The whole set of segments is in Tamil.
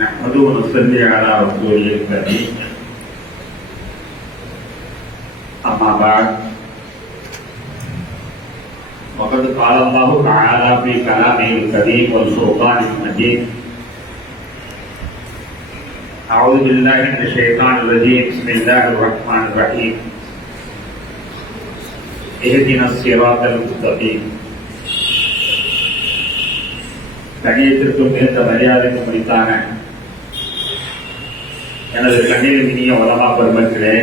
نحمده ونصلي على رسوله الكريم أما بعد وقد قال الله تعالى في كلامه الكريم والفرقان المجيد أعوذ بالله من الشيطان الرجيم بسم الله الرحمن الرحيم اهدنا الصراط المستقيم கணியத்திற்கும் ஏற்ற மரியாதைக்கும் குறித்தான எனது கண்ணிலும் இனிய உலகா பெருமக்களே,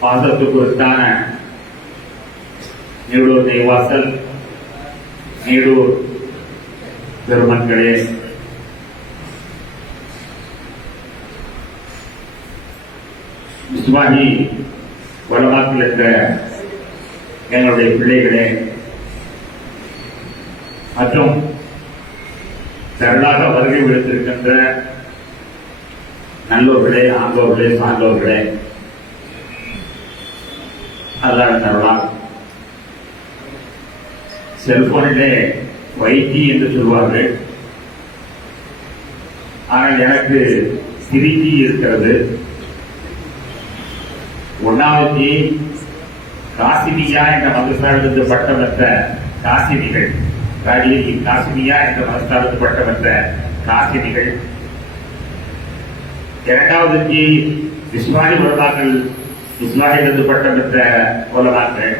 பாசத்துக்கு குறித்தான நீடூர் நெய்வாசல் நீடூர் பெருமக்களே, இஸ்மாஹி உலகாத்தில் இருக்கிற எங்களுடைய பிள்ளைகளே மற்றும் திரளாக வருகை விடுத்திருக்கின்ற நல்லோர்களே, ஆண்டோர்களே, சான்றோர்களே, அல்லாஹ் தரலாம். செல்போனிலே வைத்தி என்று சொல்வார்கள். ஆனால் எனக்கு 3G இருக்கிறது. 1வது காசிமியா என்ற மதசார்பு பட்டம் பெற்ற காசினிகள், காசிமியா என்ற மதசார்பு பட்டம் பெற்ற காசினிகள். 2வது இஸ்மாஹி உலமாக்கள், இஸ்மாஹிலிருந்து பட்டம் பெற்ற உலமாக்கள்.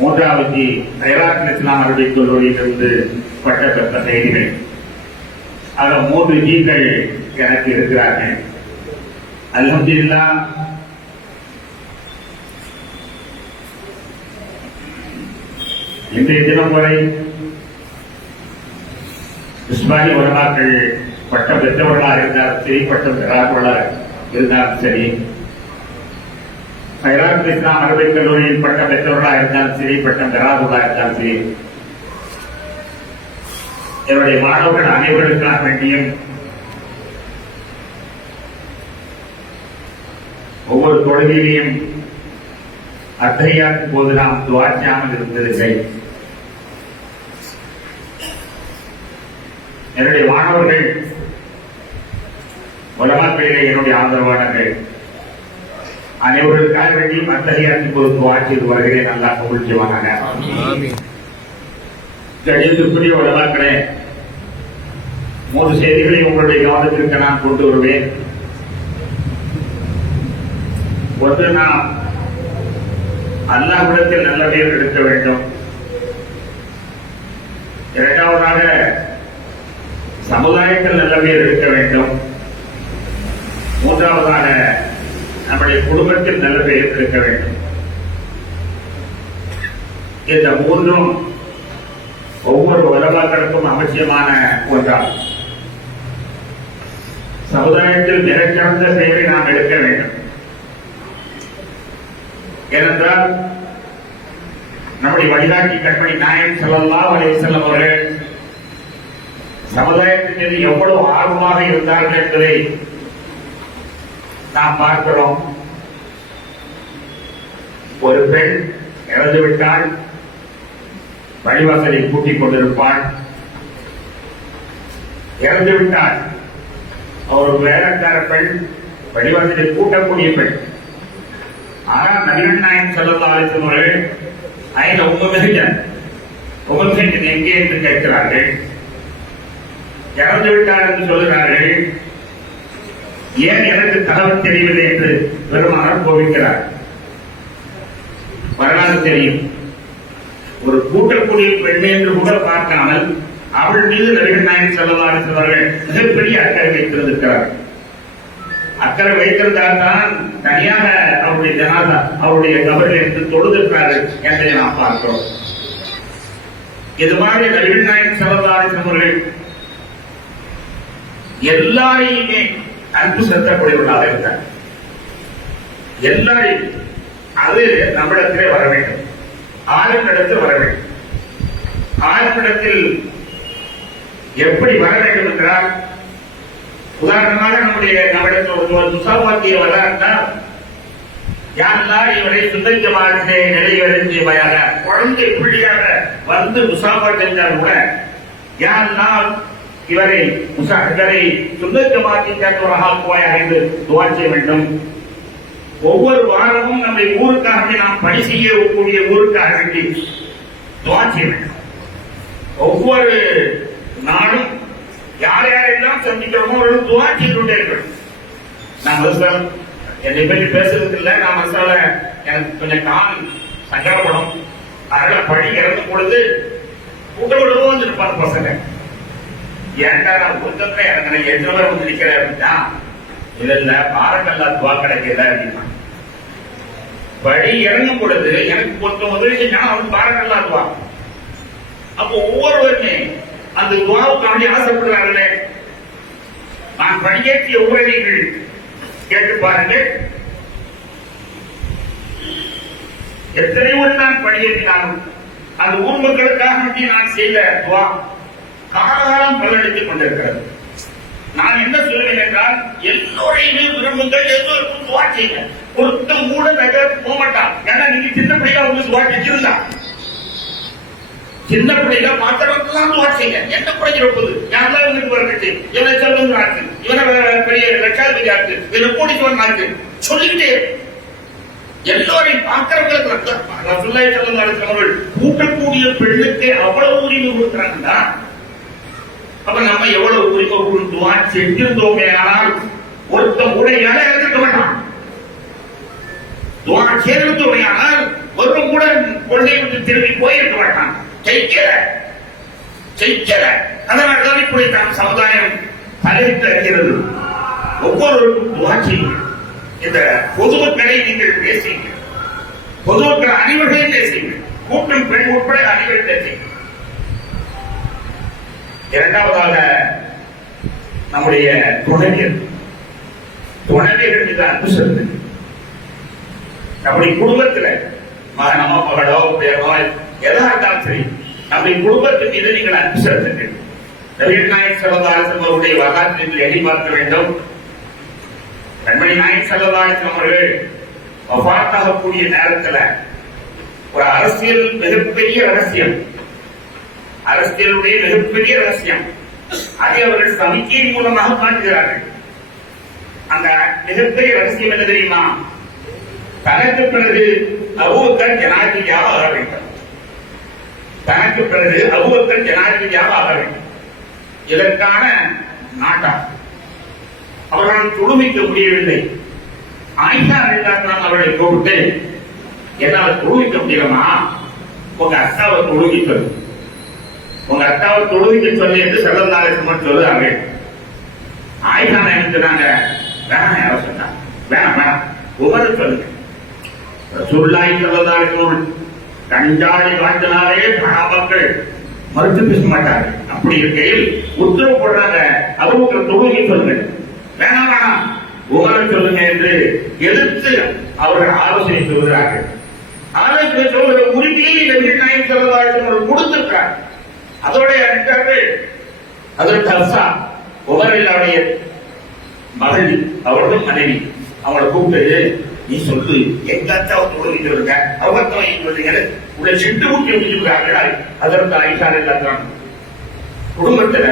3வது ஐராக் இஸ்லாம் அரபிக் கல்லூரியிலிருந்து பட்டம் பெற்ற செய்திகள். ஆக 3 ஜீக்கள் எனக்கு இருக்கிறார்கள். அல்ஹம்துலில்லாஹ். இன்றைய தினம் வரை இஸ்மாஹி உலமாக்கள் பட்டம் பெற்றவர்களாக இருந்தாலும் சரி, பட்டம் பெறாதவர்களாக இருந்தாலும் சரி, ஐராக் இஸ்லாம் அரபிக் கல்லூரியில் பட்டம் பெற்றவர்களாக இருந்தாலும் சரி, பட்டம் பெறாதவர்களாக இருந்தாலும் சரி, என்னுடைய மாணவர்கள் அனைவருக்காக வேண்டியும் ஒவ்வொரு தொழுகையிலையும் அத்தகையாக்கும் போது நாம் துஆ செய்யாமல் இருந்ததில்லை. என்னுடைய மாணவர்கள் உலமாக்களிலே என்னுடைய ஆதரவாளர்கள் அனைவருக்காக வேண்டியும் அத்தகையாக்கும் போது துஆ செய்து வருகிறேன். நல்லா கபூல் செய்வாங்க. கணியத்திற்குரிய உலமாக்களே, 3 செய்திகளை உங்களுடைய கவனத்திற்கு நான் கொண்டு வருவேன். ஒன்று, நாம் அல்லாஹ்விடத்தில் நல்ல பேர் எடுக்க வேண்டும். 2வதாக சமுதாயத்தில் நல்ல பேர் எடுக்க வேண்டும். 3வதாக நம்முடைய குடும்பத்தில் நல்ல பேர் எடுக்க வேண்டும். இந்த 3ம் ஒவ்வொரு உலமாக்களுக்கும் அவசியமான ஒன்றாகும். சமுதாயத்தில் மிகச்சிறந்த பெயரை நாம் எடுக்க வேண்டும். ஏனென்றால் நம்முடைய வழிகாட்டி கண்மணி நாயகம் ஸல்லல்லாஹு அலைஹி வஸல்லம் அவர்கள் சமுதாயத்தின் மீது எவ்வளவு ஆர்வமாக இருந்தார்கள் என்பதை நாம் பார்க்கிறோம். ஒரு பெண் இறந்துவிட்டால் வழிவாசலை கூட்டிக் கொண்டிருப்பாள். இறந்துவிட்டால் ஒரு வேலைக்கார பெண் வழிவாசலை கூட்டக்கூடிய பெண். ஆனால் நபிகள் நாயகம் ஸல்லல்லாஹு அலைஹி வஸல்லம் அவர்கள் ஐந்து உம்மஹன் எங்கே என்று கேட்கிறார்கள். இறந்து விட்டார் என்று சொல்கிறார்கள். ஏன் எனக்கு தகவல் தெரியவில்லை என்று பெருமானார் கோபிக்கிறார். வரலாறு தெரியும். ஒரு கூட்டக்கூடிய பெண் என்று கூட பார்க்காமல் அவள் மீது நபிகள் நாயகம் ஸல்லல்லாஹு அலைஹி வஸல்லம் அவர்கள் மிகப்பெரிய அக்கறை வைத்திருக்கிறார். அக்கறை வைத்திருந்தால் தான் தனியாக அவருடைய ஜனாதா அவருடைய கபரில் இருந்து தொழுதிருக்கிறார்கள் என்பதை நாம் பார்க்கிறோம். இது மாதிரி நபிகள் நாயகம் ஸல்லல்லாஹு அலைஹி வஸல்லம் அவர்கள் எல்லாரையுமே அன்பு செலுத்தக்கூடியவர்களாக இருந்தார். எல்லாரையும் அது நம்மிடத்திலே வர வேண்டும். ஆளுமிடத்தில் வர வேண்டும். ஆளுமிடத்தில் எப்படி வர வேண்டும் என்றால், உதாரணமாக நம்மிடத்தில் ஒருவர் முசாபாத்திய வராண்டால், யாரெல்லாம் இவரை சுந்தை ஜமாத்திலே நிறைவேறியவையாக குழந்தை பிள்ளையாக வந்து முசாபா செஞ்சால் கூட யாரெல்லாம் இவரை சுன்னத் ஜமாத்தை சேர்ந்தவராக ஆக்குவாயாக என்று துஆ செய்ய வேண்டும். ஒவ்வொரு வாரமும் நம்முடைய ஊருக்காக நாம் பணி செய்யக்கூடிய ஊருக்காக வேண்டி துஆ செய்ய வேண்டும். ஒவ்வொரு நாளும் யார் யாரெல்லாம் சந்திக்கிறோமோ அவர்கள் துஆ செய்து கொண்டே இருக்கணும். நான் மனுஷன் என்னை பற்றி பேசுறது இல்லை. நான் மனுஷால எனக்கு கொஞ்சம் கால் சங்கடப்படும். அதனால பழி இறங்கும் பொழுது கூட்டோடு இருப்பாங்க பசங்க. ஏன்டா நான் புத்தகத்துல இறங்கினேன் எத்தனை பேர் வந்து நிக்கிறேன் அப்படின்னா இல்ல பாரக்கல்லா துவா கிடைக்கல அப்படின்னா பழி இறங்கும் பொழுது எனக்கு கொஞ்சம் உதவி செஞ்சா அவன் பாரக்கல்லா துவா. அப்போ ஒவ்வொருவருமே அந்த துவாவுக்காண்டி ஆசைப்படுறாங்களே. நான் பணியேற்றிய உரைகள் கேட்டு பாருங்கள். எத்தனையோ நான் பணியேற்றினாலும் அந்த ஊர் மக்களுக்காக வேண்டி நான் செய்த துவா காலகாலம் பலனளித்துக் கொண்டிருக்கிறது. நான் என்ன சொல்லுவேன் என்றால் எல்லோரையுமே விரும்புங்கள், எல்லோருக்கும் துவா செய்யுங்க. ஒருத்தம் கூட போக மாட்டான். ஏன்னா நீங்க சின்ன பிள்ளை가 உங்களுக்கு துவா செஞ்சிருந்தா சின்ன பிள்ளை가 மாத்திரம்லாம் துவா செய்யுங்க. என்ன குறைஞ்சிருப்பது? யாரெல்லாம் இவனுக்கு வரட்டு, இவனை செல்வங்க ஆச்சு, இவனை பெரிய லட்சாதிபதி ஆச்சு, இவனை கோடீஸ்வரன் ஆச்சு சொல்லிக்கிட்டே எல்லோரையும் பார்க்கிறவங்களுக்கு அவர்கள் கூட்டக்கூடிய பெண்ணுக்கு அவ்வளவு உரிமை கொடுக்கிறாங்கன்னா அப்ப நம்ம எவ்வளவு உரிமை கொடுத்துவா செஞ்சிருந்தோமே. ஆனால் ஒருத்தம் உடையால இருக்க மாட்டான். துவா சேர்ந்தோமே ஆனால் ஒருவன் கூட கொள்ளை விட்டு திரும்பி போயிருக்க மாட்டான். ஜெயிக்கல. அதனால்தான் இப்படி நாம் சமுதாயம் தலைவிட்டு அறிகிறது. ஒவ்வொருவருக்கும் துவா செய்யுங்க. இந்த பொதுமக்களை நீங்கள் பேசுங்க. பொதுமக்கள் அனைவர்களையும் பேசுங்க. கூட்டம் பெண் உட்பட அனைவரும் பேசுங்க. இரண்டாவதாக நம்முடைய துணைவியர்கள் மீது அன்பு செலுத்துங்க. நம்முடைய குடும்பத்துல மகனமோ மகளோ பேரோ எதா இருந்தாலும் சரி நம்முடைய குடும்பத்தின் மீது நீங்கள் அன்பு செலுத்துங்கள். நபிகள் நாயகம் ஸல்லல்லாஹு அலைஹி வஸல்லம் அவருடைய வரலாற்றை நீங்கள் எண்ணி பார்க்க வேண்டும். கண்மணி நாயகம் ஸல்லல்லாஹு அலைஹி வஸல்லம் அவர்கள் வஃபாத்தாகக்கூடிய நேரத்தில் ஒரு அரசியல் மிகப்பெரிய ரகசியம், அரசியலுடைய மிகப்பெரிய ரகசியம் அதை அவர்கள் சமிக்கையின் மூலமாக காட்டுகிறார்கள். அந்த மிகப்பெரிய ரகசியம் என்ன தெரியுமா? தனக்கு பிறகு அபூபக்கர் ஜனாதிபதியாக ஆக வேண்டும். தனக்கு பிறகு அபூபக்கர் ஜனாதிபதியாக ஆக வேண்டும். இதற்கான நாட்டம் அவர்கள் தொழுவிக்க முடியவில்லை. ஆயிஷா ரலியல்லாஹு அவர்களை கூப்பிட்டு என்னால் தொழுவிக்க முடியலமா, உங்க அக்காவை தொழுவிக்க சொல்லு, உங்க அக்காவை தொழுவிக்க சொல்லு என்று ஸல்லல்லாஹு அலைஹி வஸல்லம் சொல்லுறாங்க. ஆயிஷா என்ன சொன்னாங்க? வேணாம். யாரும் சொன்னாங்க வேணாம், உமரை சொல்லுங்க. ரசூலுல்லாஹி ஸல்லல்லாஹு அலைஹி வஸல்லம் கஞ்சாடி காட்டினாலே சஹாபாக்கள் மறுத்து பேச மாட்டார்கள். அப்படி இருக்கையில் உத்தரவு போடுறாங்க, அபூபக்கர் தொழுவிக்க சொல்லுங்க. வேணாம் உமரை சொல்லுங்க என்று எதிர்த்து அவர்கள் ஆலோசனை சொல்கிறார்கள். ஆலோசனை சொல்கிற உரிமையை நபிகள் நாயகம் ஸல்லல்லாஹு அலைஹி வஸல்லம் கொடுத்திருக்கிறார். அதோட அதற்கு ஹப்ஸா உமரில்லாவுடைய மகள், அவர்களும் மனைவி, அவங்களை கூப்பிட்டு நீ சொல்லு, எங்க அத்தாவை தொழுவிட்டு இருக்க, அவர்த்தவன் எங்க சொல்றீங்க உள்ள சிட்டு ஊட்டி வச்சிருக்கார்கள். அதற்கு ஆயிஷா ரலியல்லாஹு குடும்பத்துல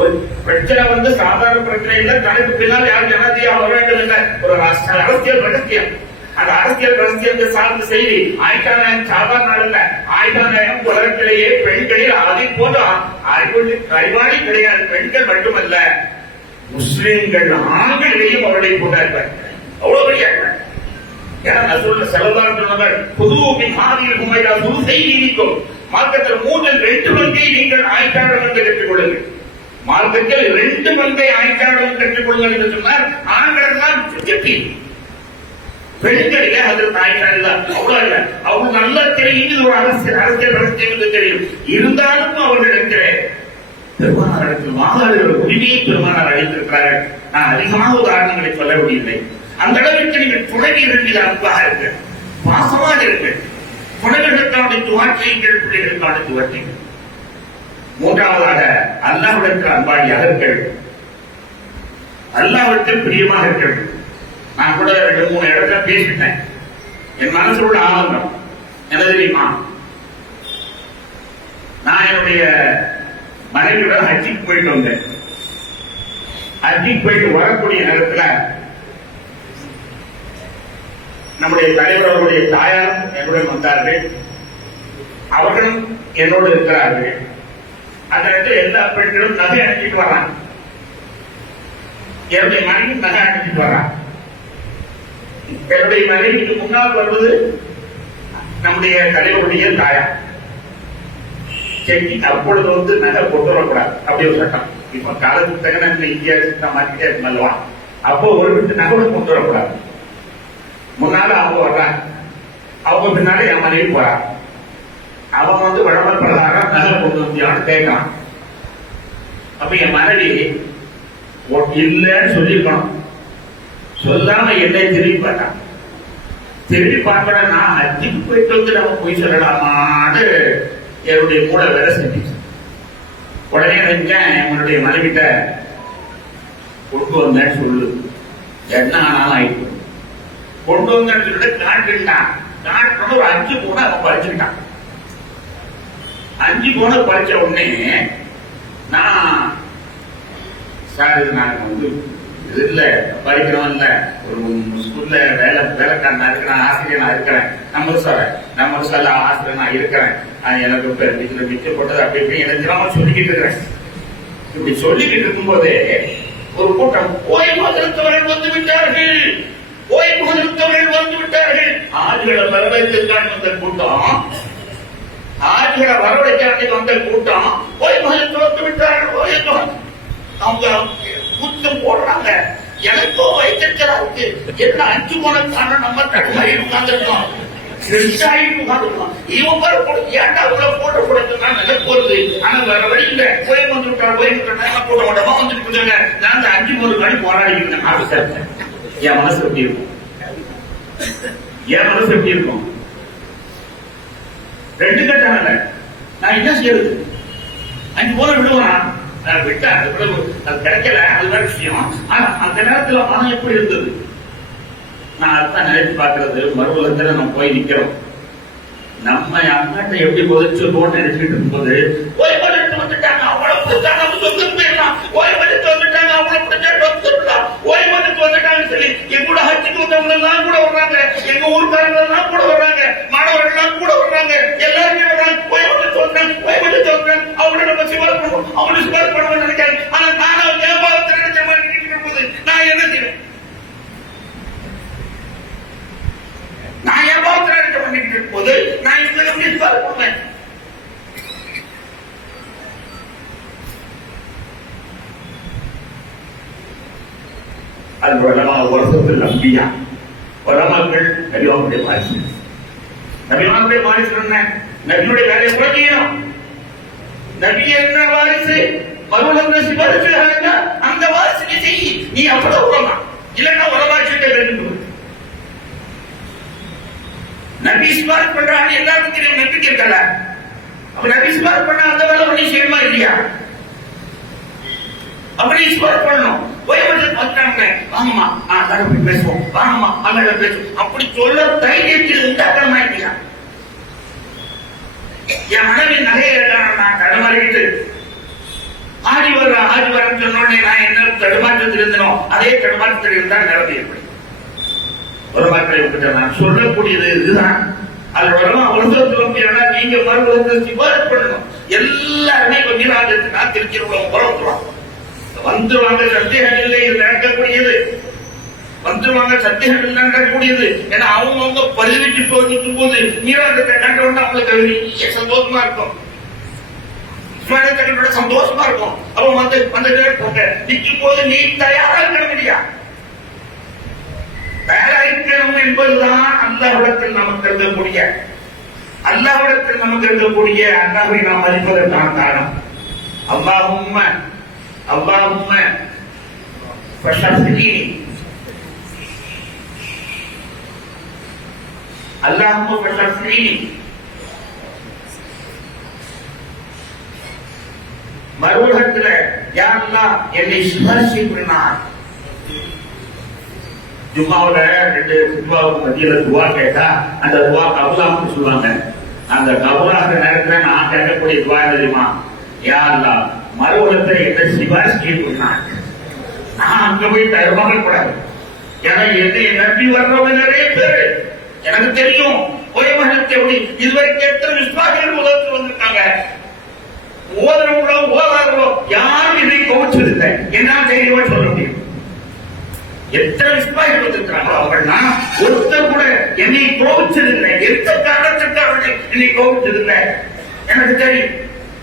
ஒரு பிரச்சனை வந்து சாதாரண பிரச்சனை இல்ல, தனக்கு பின்னால் யார் ஜனாதிபதியாக வர வேண்டும் என்ற ஒரு அரசியல் ரகசியம். அந்த அரசியல் ரகசியத்தை சார்ந்த செய்தி ஆயிஷா நாயகம் சாதாரண அல்ல. ஆயிஷா நாயகம் உலகத்திலேயே பெண்களில் அதை போன்ற அறிவாளி கிடையாது. பெண்கள் மட்டுமல்ல, முஸ்லிம்கள் ஆண்களிலேயும் அவர்களை கொண்டாடுவார். அவ்வளவு பெரிய மார்க்கத்தில் 3 பங்கை நீங்கள் ஆயிஷாவிடம் பெற்றுக் கொள்ளுங்கள். மார்க்கத்தில் 2 பங்கை ஆயிஷாவிடம் பெற்றுக் கொள்ளுங்கள் என்று சொன்னார். ஆண்கள் தான் பெண்களிலே அதற்கு ஆயிஷா அவ்வளவு இல்ல. அவங்க நல்லா தெரியும், இது ஒரு அரசியல் ரகசியம் என்று தெரியும். இருந்தாலும் அவர்களிடத்திலே பெருமானாரிடத்தில் வாதாடுகிற உரிமையை பெருமானார் அளித்திருக்கிறார்கள். நான் அதிகமாக உதாரணங்களை சொல்ல முடியவில்லை. அந்த அளவிற்கு நீங்கள் துணைவியர்கள் மீது அன்பாக இருங்கள், பாசமாக இருங்கள். துணைவர்களுக்கான துவா செய்யுங்கள், பிள்ளைகளுக்கான துவா செய்யுங்கள். மூன்றாவதாக அல்லாஹ்விடத்தில் அன்பாளியாக இருங்கள், அல்லாஹ்விடத்தில் பிரியமாக இருங்கள். நான் கூட 2-3 இடத்துல பேசிட்டேன். என் மனசுல உள்ள ஆனந்தம் என்ன தெரியுமா? நான் என்னுடைய மனைவியோட ஹஜ்ஜிக்கு போயிட்டு வந்தேன். ஹஜ்ஜிக்கு போயிட்டு வரக்கூடிய நேரத்துல நம்முடைய தலைவர் அவருடைய தாயாரும் என்னுடன் வந்தார்கள். அவர்களும் என்னோடு இருக்கிறார்கள். அந்த இடத்துல எல்லா பெண்களும் நகை அணிஞ்சிட்டு வர்றாங்க. என்னுடைய மனைவி நகை அணிஞ்சிட்டு வர்றாங்க. என்னுடைய மனைவிக்கு முன்னால் வருவது நம்முடைய தலைவருடைய தாயார். செட்டி அப்பொழுது வந்து நகை கொண்டு வரக்கூடாது, அப்படி ஒரு சட்டம். இப்ப காலத்துக்கு தகுந்த இந்தியா சிஸ்டம் மாற்றிட்டே இருக்கா. அப்போ ஒரு வீட்டு நகை கொண்டு வரக்கூடாது. முன்னால அவங்க வர்றாங்க, அவங்க பின்னால என் மனைவி போறாங்க. அவன் வந்து வழமை பிரகாரம் நகை கொண்டு வந்தியான்னு கேட்கலாம். அப்ப என் மனைவி இல்லைன்னு சொல்லிருக்கணும். சொல்லாம என்னை திரும்பி பார்த்தான். திரும்பி பார்க்கல, நான் ஹஜ்ஜிக்கு போயிட்டு வந்து நம்ம போய் சொல்லலாமான்னு என்னுடைய கூட வேலை செஞ்சிச்சு. உடனே நினைச்சேன், என்னுடைய மனைவிட்ட கொண்டு வந்தேன்னு சொல்லு, என்ன ஆனாலும் ஆயிட்டு கொண்டு வந்தேன்னு சொல்லிட்டு காட்டுட்டான். காட்டு ஒரு 5 பவுன் அவன் பறிச்சுக்கிட்டான். 5 பவுன் பறிச்ச உடனே நான் சார் இது நான் வந்து இது இல்ல படிக்கிறவன் இல்ல, ஒரு ஸ்கூல்ல வேலைக்காரனா இருக்கிறேன், ஆசிரியர் இருக்கிறேன், நம்ம சார் ஆசிரியர் நான் இருக்கிறேன், எனக்கு இதுல மிச்சப்பட்டது அப்படி இப்படி எனக்கு சொல்லிக்கிட்டு இருக்கிறேன். இப்படி சொல்லிக்கிட்டு இருக்கும் போதே ஒரு கூட்டம் ஓய்வு செலுத்தவர்கள் வந்து விட்டார்கள், ஓய்வு செலுத்தவர்கள் வந்து விட்டார்கள். ஆஜிகளை வரவேற்கான் வந்த கூட்டம், ஆஜிகளை வரவழைக்காண்டி வந்த கூட்டம் ஓய்வு செலுத்த வந்து விட்டார்கள். அவங்க குத்தம் போடுறாங்க. எனக்கும் வைத்திருக்கிறா இருக்கு. என்ன 5 பவுனுக்கான நம்ம தடுமாறி உட்கார்ந்துருக்கோம், இவன் வர ஏன்டா அவ்வளவு போட்ட கூடாதுன்னா நிலை போறது. ஆனா வேற வழி இல்ல, போய் வந்து விட்டா போட மாட்டோமா வந்துட்டு நான் அந்த 5 பவுன் காணி போராடிக்கிறேன். ஆரம்பிச்சேன். என் மனசு எப்படி இருக்கும்? என் மனசு எப்படி இருக்கும்? 2 கட்டான நான் என்ன செய்யறது? 5 பவுன் விடுவானா? விட்டா அது கிடைக்கல, அது வேற விஷயம். ஆனா அந்த நேரத்துல மனம் எப்படி இருந்தது? நான் அதான் நினைச்சு பாக்குறது. மறுபலத்துல நம்ம போய் நிக்கிறோம், நம்ம அம்மாட்ட எப்படி கொதிச்சு போட்டு நினைச்சுட்டு இருக்கும்போது ஓய்வெடுத்து வந்துட்டாங்க, அவ்வளவு பிடிச்சாங்க, நம்ம சொந்தம் போயிடலாம். ஓய்வெடுத்து வந்துட்டாங்க, அவ்வளவு பிடிச்சா வந்துடலாம். ஓய்வெடுத்து வந்துட்டாங்கன்னு சொல்லி எங்கூட ஹஜ்ஜுக்கு வந்தவங்க எல்லாம் கூட வர்றாங்க, எங்க ஊருக்காரங்க எல்லாம் கூட வர்றாங்க, மாணவர்கள் எல்லாம் கூட வர்றாங்க, எல்லாருமே வர்றாங்க. ஓய்வெடுத்து வந்தேன், ஓய்வெடுத்து வந்தேன், அவங்களோட நம்ம சிவல் பண்ணுவோம், அவங்களை சிவல் பண்ணுவோம் நினைக்கிறேன். ஆனா நானும் வியாபாரத்தை நினைச்ச மாதிரி இருக்கும்போது நான் என்ன செய்வேன்? நான் வியாபாரத்தை நினைச்ச பண்ணிட்டு இருக்கும்போது நான் இந்த சிவல் பண்ணுவேன். அது வருஷத்தில் நம்பியா உலமாக்கள் நபிவாவுடைய வாரிசு. நபிவாவுடைய வாரிசு என்ன? நபியுடைய வேலையை குறைக்கணும். நபி என்ன வாரிசு? மறுபடியும் சிபாரிசு அந்த வாரிசுக்கு செய். நீ அவ்வளவு உரமா இல்லைன்னா உரமாக்கிட்டே வேண்டும். நபி சிபாரிசு பண்றாங்க எல்லாருக்கும் தெரியும், நம்பிக்கை இருக்கல. அப்ப நபி சிபாரிசு பண்ண அந்த வேலை பண்ணி செய்யணுமா இல்லையா? அப்படி சிபாரிசு பண்ணணும். வாங்கம்மா தரப்பி பேசுவோம், வாங்கம்மா அங்க பேசுவோம், அப்படி சொல்ல தைரியத்தில் உண்டாக்கமாயிட்டா. என் மனைவி நகையை நான் தடுமாறிட்டு ஆடி வரன்னு சொன்னோடனே நான் என்ன தடுமாற்றத்தில் இருந்தனோ அதே தடுமாற்றத்தில் இருந்தால் நிரம்பி ஏற்படும். ஒரு மக்களை நான் சொல்லக்கூடியது இதுதான். அது வருஷம் நீங்க மறுபடியும் சிபாரிசு பண்ணணும். எல்லாருமே கொஞ்ச நாள் திருச்சிருவோம் புறத்துவாங்க, வந்துருவாங்க. சத்தியங்கள் இல்லை, இது நடக்கக்கூடியது. வந்துருவாங்க, சத்தியங்கள் நடக்கக்கூடியது. ஏன்னா அவங்க பதிவிட்டு போகும் போது நீராட்டத்தை கண்டவொன்னா அவங்களுக்கு சந்தோஷமா இருக்கும், சந்தோஷமா இருக்கும். அப்ப வந்து நிற்கும் போது நீ தயாரா இருக்கணும் இல்லையா? தயாராயிருக்கணும் என்பதுதான் அல்லாஹ்விடத்தில் நமக்கு இருக்கக்கூடிய அல்லாஹ்வை நாம் மதிப்பதற்கான காரணம். اللهم فشفني اللهم فشفني மறுபக்கத்துல யா அல்லாஹ் என்னை சிபாரிசு பண்ணார். ஜும்மாவுல 2 குத்பாவுக்கு மத்தியில துவா கேட்டா அந்த துவா கபூலான்னு சொல்லுவாங்க. அந்த கபூலாகிற நேரத்துல நான் கேட்கக்கூடிய துவா தெரியுமா? யா அல்லாஹ் மறுபுறத்தில் என்ன சிபாரிசு கேட்கிறான், நான் அங்க போய் தருவாங்க கூடாது. ஏன்னா என்னை நம்பி வர்றவங்க நிறைய பேரு எனக்கு தெரியும். ஓய்வகத்தை இதுவரைக்கும் எத்தனை விஸ்வாசிகள் முதலத்தில் வந்திருக்காங்க. ஓதுறவங்களோ ஓதாதவங்களோ யாரும் இதை கோவிச்சதில்லை. என்ன தைரியமா சொல்ல முடியும்? எத்தனை விஸ்வாசிகள் வந்திருக்கிறாங்களோ அவர்கள்னா ஒருத்தர் கூட என்னை கோவிச்சதில்லை. எந்த காரணத்திற்கு அவர்கள் என்னை கோவிச்சதில்லை எனக்கு தெரியும்.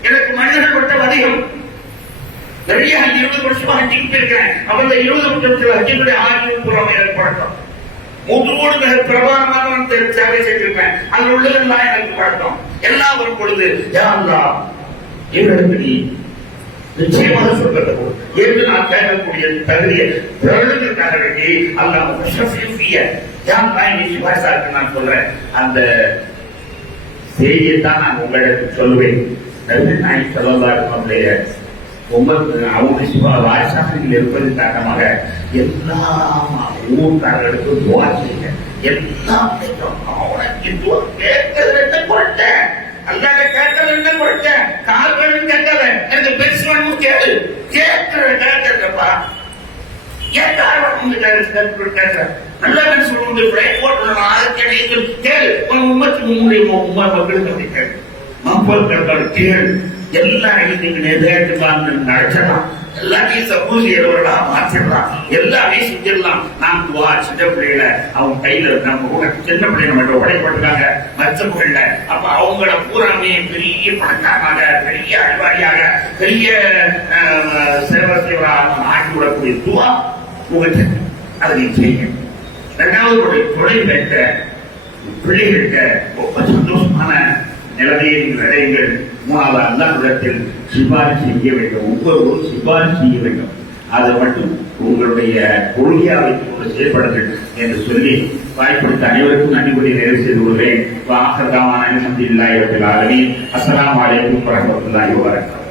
எனக்கு மனிதர்கள் பட்ட அதிகம். நிறைய 20 வருஷமா ஹஜ்ஜிக்கு போயிருக்கிறேன். அவர்ல 20 வருஷத்துல ஹஜ்ஜினுடைய ஆய்வு பூர்வம் எனக்கு பழக்கம். முதுவோடு மிக பிரபாரமான சேவை செய்திருப்பேன். அதில் உள்ளதெல்லாம் எனக்கு பழக்கம். எல்லாம் வரும் பொழுது யா அல்லாஹ் எங்களுக்கு நீ நிச்சயமாக சொல்றது என்று நான் கேட்கக்கூடிய தகுதியை பிரபலத்திற்காக வேண்டி அல்லாஹ் நான் சொல்றேன். அந்த செய்தியை தான் நான் உங்களுக்கு சொல்லுவேன். நபிகள் ஸல்லல்லாஹு அவங்க வாரிசாக இருப்பது காரணமாக எல்லா ஊர்காரர்களுக்கும் துவா செய்யுங்க. எல்லாம் கேட்கறது கொடுத்தேன், அல்லாத கேட்கறது கொடுத்தேன், கால்களும் கேட்கல, எனக்கு பெருசுவனும் கேளு கேட்கிறப்பா நல்ல சொல்லுங்க கேளு உம்மா மக்களுக்கு அப்படி கேளு மக்கள் கேளு எல்லாரையும் நீங்க நடத்தலாம். எல்லாத்தையும் சமூகா மாற்றிடலாம். எல்லாரையும் செஞ்சிடலாம். நாம் துவா சின்ன பிள்ளைகளை அவங்க கையில நம்ம கூட சின்ன பிள்ளைங்க மட்டும் உடைப்பட்டுருக்காங்க மற்றவர்கள. அப்ப அவங்கள பூராமே பெரிய பணக்காரமாக, பெரிய அறிவாளியாக, பெரிய சேவராக ஆக்கி விடக்கூடிய துவா உங்கள்கிட்ட அதை நீ செய்யுங்க. இரண்டாவது தொலை பெற்ற பிள்ளைகள்கிட்ட ரொம்ப சந்தோஷமான நிலைமையை நீங்கள் அடையுங்கள். மூணாவது அல்லாஹ்விடத்தில் சிபாரிசு செய்ய வேண்டும். ஒவ்வொருவரும் சிபாரிசு செய்ய வேண்டும். அதை மட்டும் உங்களுடைய கொள்கையாக வைத்துக் கொண்டு செயல்படுங்கள் என்று சொல்லி வாய்ப்படுத்த அனைவருக்கும் நன்றி கூறி நிறைவு செய்து கொள்வேன். அஸ்ஸலாமு அலைக்கும் வரஹ்மத்துல்லாஹி வபரகாத்துஹு.